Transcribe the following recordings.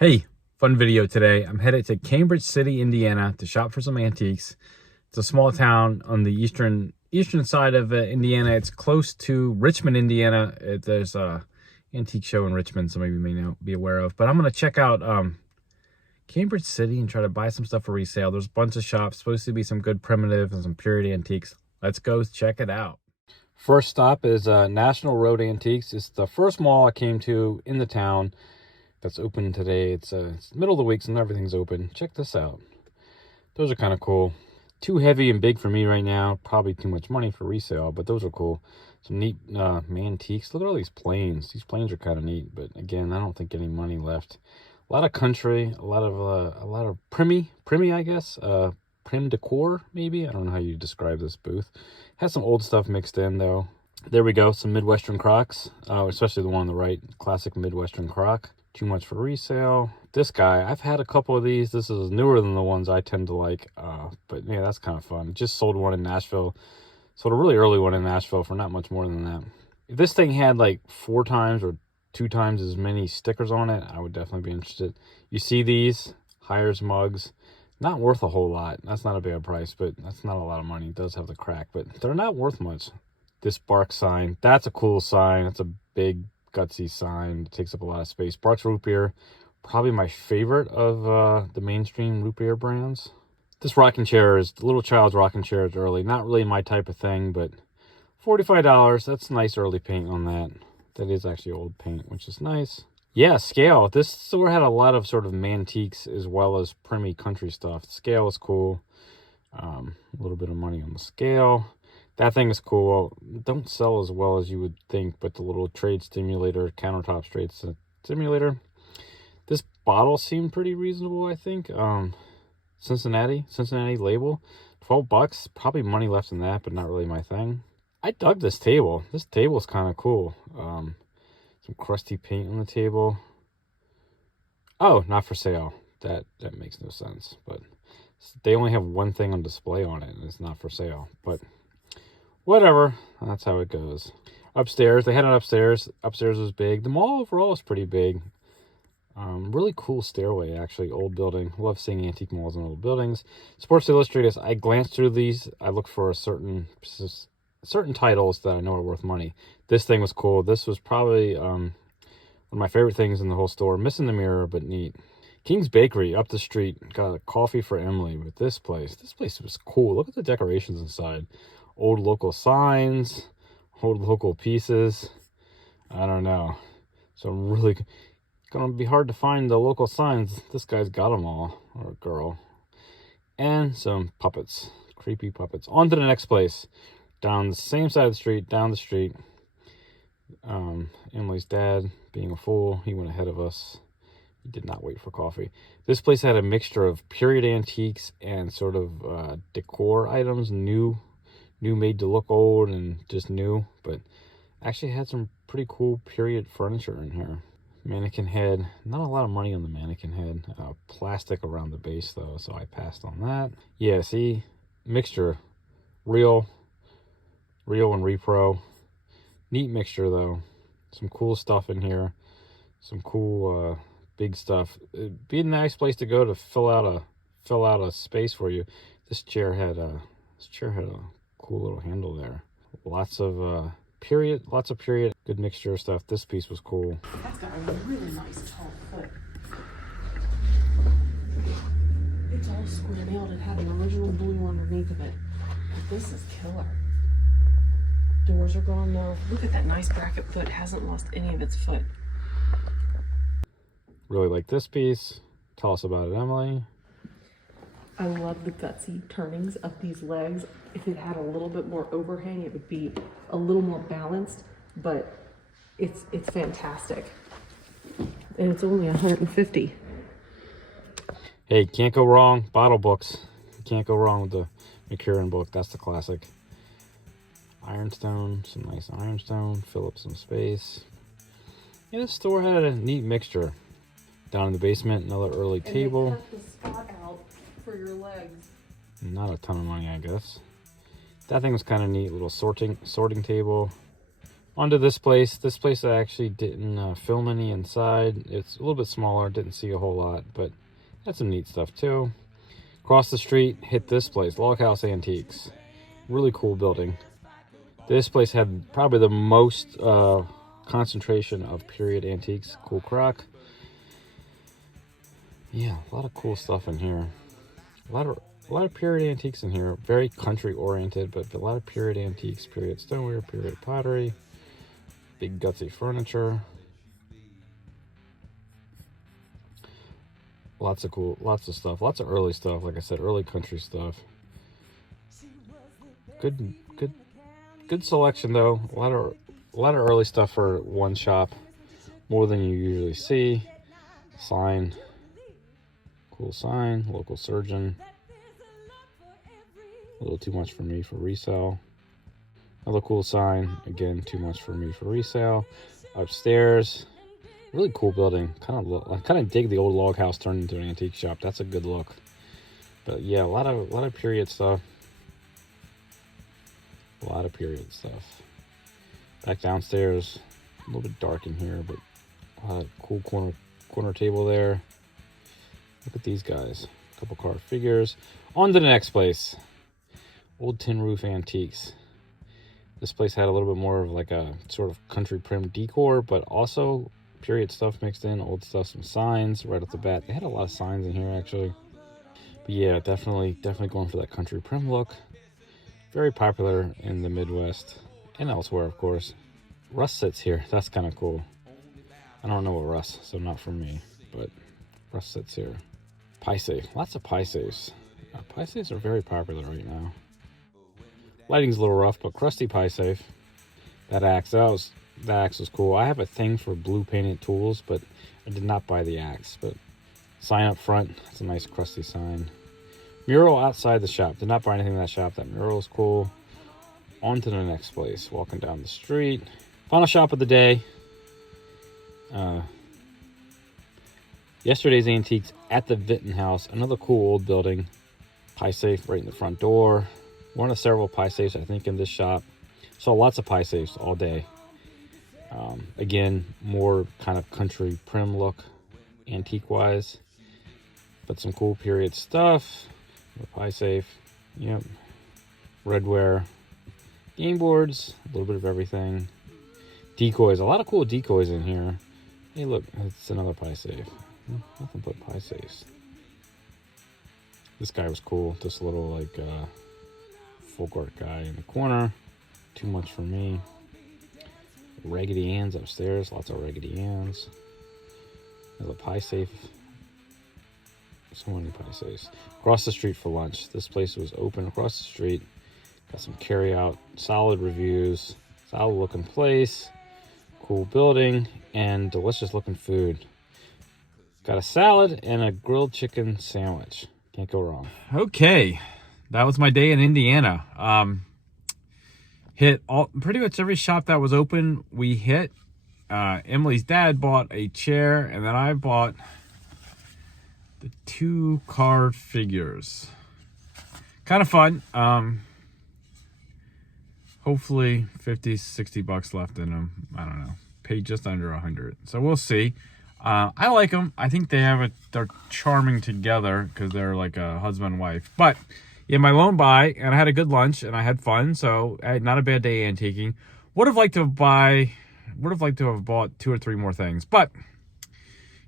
Hey, fun video today. I'm headed to Cambridge City, Indiana to shop for some antiques. It's a small town on the eastern side of Indiana. It's close to Richmond, Indiana. There's a antique show in Richmond, some of you may be aware of. But I'm going to check out Cambridge City and try to buy some stuff for resale. There's a bunch of shops, supposed to be some good primitive and some period antiques. Let's go check it out. First stop is National Road Antiques. It's the first mall I came to in the town that's open today. It's the middle of the week, so everything's open. Check this out. Those are kind of cool. Too heavy and big for me right now. Probably too much money for resale, but those are cool. Some neat antiques. Look at all these planes. These planes are kind of neat, but again, I don't think any money left. A lot of country, a lot of primi, I guess. Prim decor, maybe. I don't know how you describe this booth. Has some old stuff mixed in though. There we go. Some Midwestern Crocs, especially the one on the right. Classic Midwestern Croc. Too much for resale. This guy, I've had a couple of these. This is newer than the ones I tend to like. But yeah, that's kind of fun. Just sold one in Nashville. Sold a really early one in Nashville for not much more than that. If this thing had like 4 times or 2 times as many stickers on it, I would definitely be interested. You see these Hires mugs, not worth a whole lot. That's not a bad price, but that's not a lot of money. It does have the crack, but they're not worth much. This Bark sign, that's a cool sign. It's a big gutsy sign. It takes up a lot of space. Barks root beer, probably my favorite of the mainstream root beer brands. This rocking chair is the little child's rocking chair. Is early, not really my type of thing, but $45. That's nice early paint on that. That is actually old paint, which is nice. Yeah, scale. This store had a lot of sort of mantiques as well as primi country stuff. The scale is cool. A little bit of money on the scale. That thing is cool. Don't sell as well as you would think, but the little trade stimulator, countertop trade stimulator. This bottle seemed pretty reasonable, I think. Cincinnati label, $12. Probably money left in that, but not really my thing. I dug this table. This table is kind of cool. Some crusty paint on the table. Oh, not for sale. That makes no sense. But they only have one thing on display on it, and it's not for sale. But whatever, that's how it goes. Upstairs, they had it upstairs. Upstairs was big. The mall overall is pretty big. Really cool stairway, actually. Old building. Love seeing antique malls and old buildings. Sports Illustrated. I glanced through these. I look for certain titles that I know are worth money. This thing was cool. This was probably one of my favorite things in the whole store. Missing the mirror, but neat. King's Bakery up the street. Got a coffee for Emily with this place. This place was cool. Look at the decorations inside. Old local signs, old local pieces. I don't know. So really gonna be hard to find the local signs. This guy's got them all, or girl. And some puppets, creepy puppets. On to the next place. Down the same side of the street, down the street. Emily's dad, being a fool, he went ahead of us. He did not wait for coffee. This place had a mixture of period antiques and sort of decor items, new made to look old and just new, but actually had some pretty cool period furniture in here. Mannequin head, not a lot of money on the mannequin head. Plastic around the base though, so I passed on that. Yeah, see, mixture, real and repro. Neat mixture though. Some cool stuff in here. Some cool big stuff. It'd be a nice place to go to fill out a space for you. This chair had a cool little handle there. Lots of period, good mixture of stuff. This piece was cool. That's got a really nice tall foot. It's all square nailed. It had an original blue underneath of it. But this is killer. Doors are gone now. Look at that nice bracket foot. It hasn't lost any of its foot. Really like this piece. Tell us about it, Emily. I love the gutsy turnings of these legs. If it had a little bit more overhang, it would be a little more balanced, but it's fantastic. And it's only $150. Hey, can't go wrong. Bottle books. You can't go wrong with the McCurran book. That's the classic. Ironstone, some nice ironstone. Fill up some space. Yeah, this store had a neat mixture. Down in the basement, another early table. They cut the spot out for your legs. Not a ton of money, I guess. That thing was kind of neat. Little sorting table. Onto this place. This place I actually didn't film any inside. It's a little bit smaller. Didn't see a whole lot, but had some neat stuff too. Across the street, hit this place, Log House Antiques. Really cool building. This place had probably the most concentration of period antiques. Cool crock. Yeah, a lot of cool stuff in here. A lot of period antiques in here. Very country oriented, but a lot of period antiques, period stoneware, period pottery. Big gutsy furniture. Lots of stuff. Lots of early stuff. Like I said, early country stuff. Good selection though. A lot of early stuff for one shop. More than you usually see. Sign. Cool sign. Local surgeon. A little too much for me for resale. Another cool sign. Again, too much for me for resale. Upstairs. Really cool building. I kind of dig the old log house turned into an antique shop. That's a good look. But yeah, a lot of period stuff. A lot of period stuff. Back downstairs, a little bit dark in here, but a lot of cool corner table there. Look at these guys. A couple card figures. On to the next place. Old Tin Roof Antiques. This place had a little bit more of like a sort of country prim decor, but also period stuff mixed in, old stuff, some signs right off the bat. They had a lot of signs in here actually. But yeah, definitely going for that country prim look. Very popular in the Midwest and elsewhere, of course. Russ sits here. That's kind of cool. I don't know what Russ, so not for me, but Russ sits here. Pie safe. Lots of pie safes. Pie safes are very popular right now. Lighting's a little rough, but crusty pie safe. That axe was cool. I have a thing for blue painted tools, but I did not buy the axe. But sign up front. It's a nice crusty sign. Mural outside the shop. Did not buy anything in that shop. That mural is cool. On to the next place. Walking down the street. Final shop of the day. Yesterday's antiques at the Vinton House. Another cool old building. Pie safe right in the front door. One of several pie safes I think in this shop. Saw lots of pie safes all day. Again, more kind of country prim look, antique wise, but some cool period stuff. Pie safe, yep. Redware, game boards, a little bit of everything. Decoys, a lot of cool decoys in here. Hey, look, it's another pie safe. Nothing but pie safes. This guy was cool. Just a little like folk art guy in the corner. Too much for me. Raggedy Ann's upstairs. Lots of Raggedy Ann's. There's a pie safe. So many pie safes. Across the street for lunch. This place was open across the street. Got some carry out. Solid reviews. Solid looking place. Cool building. And delicious looking food. Got a salad and a grilled chicken sandwich. Can't go wrong. Okay. That was my day in Indiana. Hit pretty much every shop that was open. We hit. Emily's dad bought a chair, and then I bought the 2 card figures. Kind of fun. Hopefully 50, 60 bucks left in them. I don't know. Paid just under 100. So we'll see. I like them. I think they're charming together because they're like a husband and wife. But yeah, my lone buy, and I had a good lunch and I had fun. So not a bad day antiquing. Would have liked to have bought 2 or 3 more things, but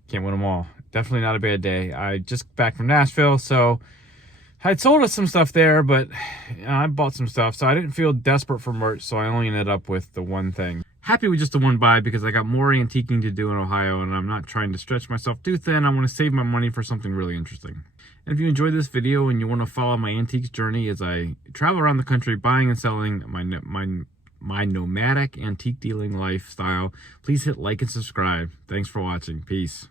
can't win them all. Definitely not a bad day. I just back from Nashville, so I had sold us some stuff there, but I bought some stuff, so I didn't feel desperate for merch, so I only ended up with the one thing. Happy with just the one buy because I got more antiquing to do in Ohio, and I'm not trying to stretch myself too thin. I want to save my money for something really interesting. And if you enjoyed this video and you want to follow my antiques journey as I travel around the country buying and selling my nomadic antique dealing lifestyle, please hit like and subscribe. Thanks for watching. Peace.